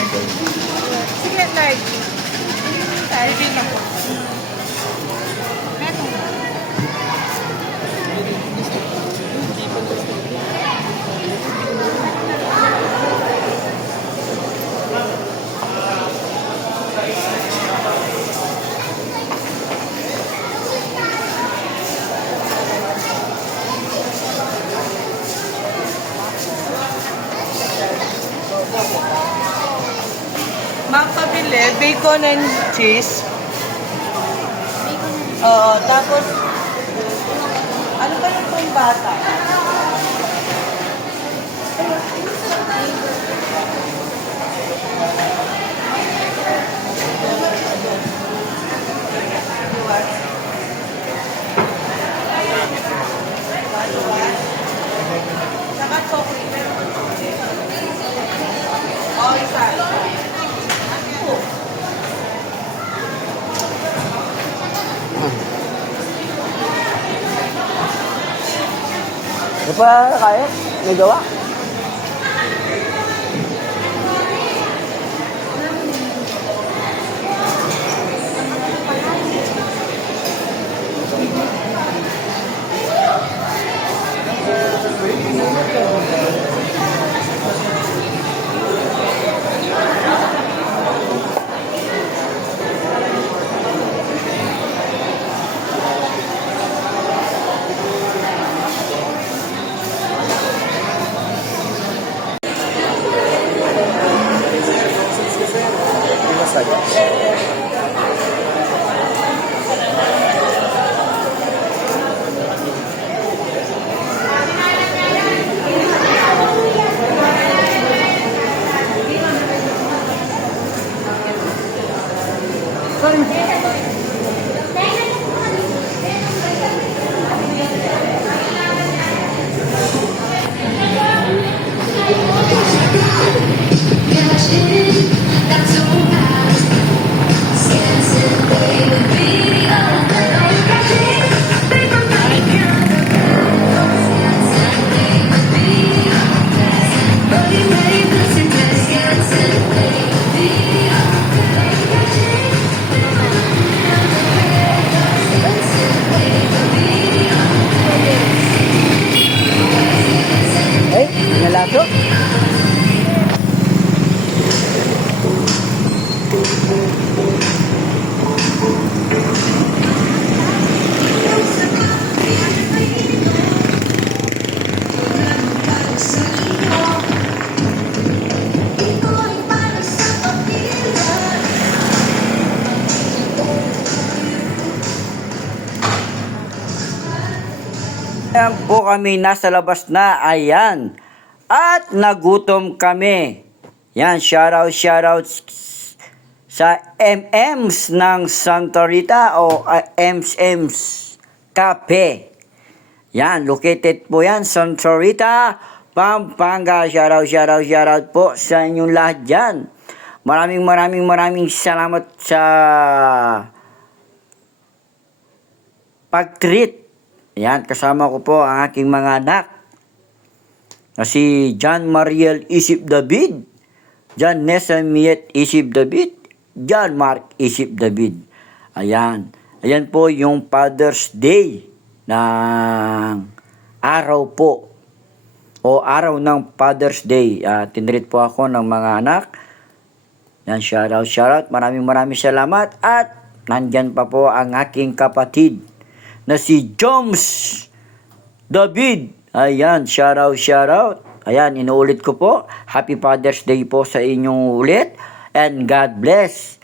Sige, large. Large na po. Ma'am, pabili, bacon and cheese. Oo, tapos, ano ba yung pong bata? Saka chocolate. Oh, isa. Ano pa kaya? Nagawa? Eh, nalaso? Ayan po kami, nasa labas na, ayan. At nagutom kami. Yan, shoutout sa MMs ng Santa Rita o MMs Cafe. Yan, located po yan, Santa Rita, Pampanga. Shoutout po sa inyong lahat dyan. Maraming salamat sa pag-treat. Yan, kasama ko po ang aking mga anak na si John Mariel Isip David, John Nessa Miet Isip David, John Mark Isip David. Ayan. Ayan po yung Father's Day ng araw po o araw ng Father's Day. Tinreat po ako ng mga anak. Yan, shoutout. Maraming salamat. At nandyan pa po ang aking kapatid na si Joms David. Ayan, shoutout. Ayan, inuulit ko po. Happy Father's Day po sa inyong ulit. And God bless.